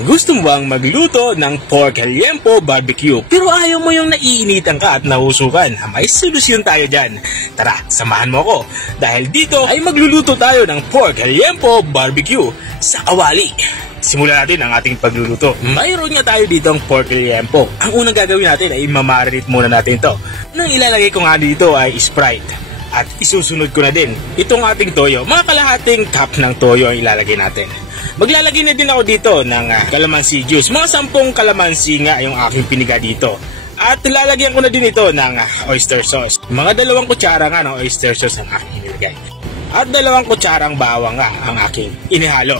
Gusto mo bang magluto ng pork liempo barbecue pero ayaw mo yung naiinitan ka at nahusukan? May solusyon tayo dyan. Tara, samahan mo ako dahil dito ay magluluto tayo ng pork liempo barbecue sa kawali. Simulan natin ang ating pagluluto. Mayroon nga tayo dito ang pork liempo. Ang unang gagawin natin ay mamarinate muna natin ito. Nang ilalagay ko nga dito ay Sprite. At isusunod ko na din itong ating toyo. Mga kalahating cup ng toyo ang ilalagay natin. Maglalagay na din ako dito ng calamansi juice. Mga 10 calamansi nga yung aking piniga dito. At lalagyan ko na din ito ng oyster sauce. Mga 2 kutsara nga ng oyster sauce ang aking inilagay. At 2 kutsarang bawang nga ang aking inihalo.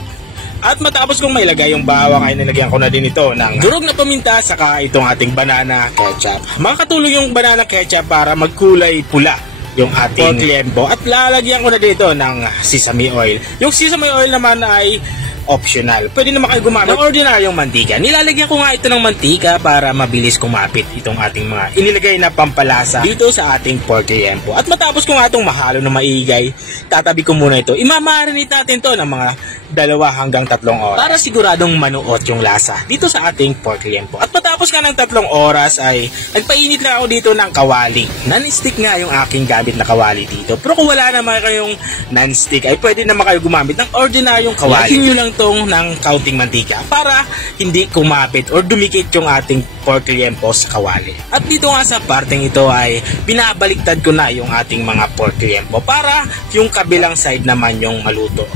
At matapos kong mailagay yung bawang ay nilagyan ko na din ito ng durog na paminta saka itong ating banana ketchup. Makakatulong yung banana ketchup para magkulay pula yung ating pork liempo. At lalagyan ko na dito ng sesame oil. Yung sesame oil naman ay optional. Pwede naman kayo gumamit ng ordinaryong mantika. Nilalagyan ko nga ito ng mantika para mabilis kumapit itong ating mga inilagay na pampalasa dito sa ating pork liempo. At matapos ko nga itong mahalo na maigay, tatabi ko muna ito. Imamarinate natin to ng mga 2 hanggang 3 oras para siguradong manuot yung lasa dito sa ating pork liempo. At matapos nga ng 3 oras ay nagpainit na ako dito ng kawali. Non-stick nga yung aking gamit na kawali dito. Pero kung wala naman kayong non-stick ay pwede naman kayo gumamit ng ordinaryong kawali. Lagyan nyo lang tong ng kaunting mantika para hindi kumapit or dumikit yung ating pork liempo sa kawali. At dito nga sa parteng ito ay binabaliktad ko na yung ating mga pork liempo para yung kabilang side naman yung maluto.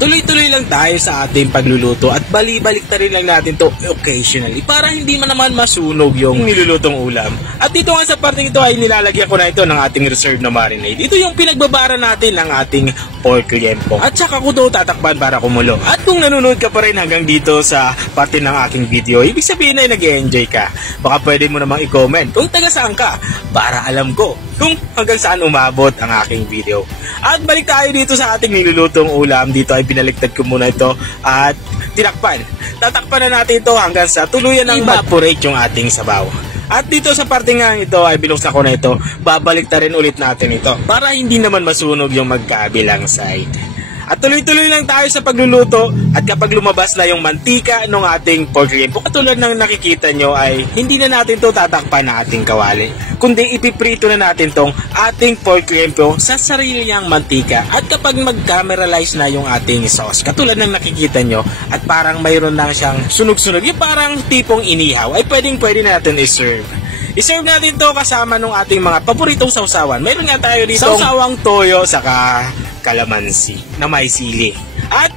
Tuloy-tuloy lang tayo sa ating pagluluto at bali-balik na rin lang natin to occasionally para hindi man naman masunog yung nilulutong ulam. At dito nga sa parteng ito ay nilalagyan ko na ito ng ating reserve na marinade. Ito yung pinagbabara natin ng ating pork liempo. At saka ko ito tatakpan para kumulo. At kung nanonood ka pa rin hanggang dito sa parte ng aking video, ibig sabihin ay nag-enjoy ka. Baka pwede mo namang i-comment kung taga saan ka para alam ko kung hanggang saan umabot ang aking video. At balik tayo dito sa ating nilulutong ulam. Dito ay pinaliktad ko muna ito at tinakpan. Tatakpan na natin ito hanggang sa tuluyan ng evaporate yung ating sabaw. At dito sa parte nga ito ay binuksan ko na ito. Babalik na rin ulit natin ito para hindi naman masunog yung magkabilang side. At tuloy-tuloy lang tayo sa pagluluto at kapag lumabas na yung mantika ng ating pork liempo, katulad ng nakikita nyo ay hindi na natin to tatakpan na ating kawali, kundi ipiprito na natin tong ating pork liempo sa sarili niyang mantika. At kapag mag-caramelize na yung ating sauce, katulad ng nakikita nyo at parang mayroon lang siyang sunog-sunog, yung parang tipong inihaw, ay pwedeng-pwede na natin i-serve. I-serve natin to kasama ng ating mga paboritong sausawan. Mayroon nga tayo dito sausawang toyo saka kalamansi na may sili. At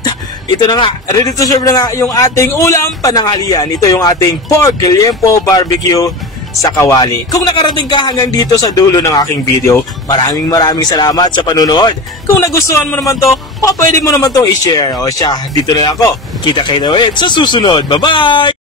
ito na nga, ready to serve na nga yung ating ulam pananghalian. Ito yung ating pork liempo barbecue sa kawali. Kung nakarating ka hanggang dito sa dulo ng aking video, maraming salamat sa panunood. Kung nagustuhan mo naman to, pwede mo naman to i-share. O siya, dito na ako. Kita kayo na ulit sa susunod. Bye-bye!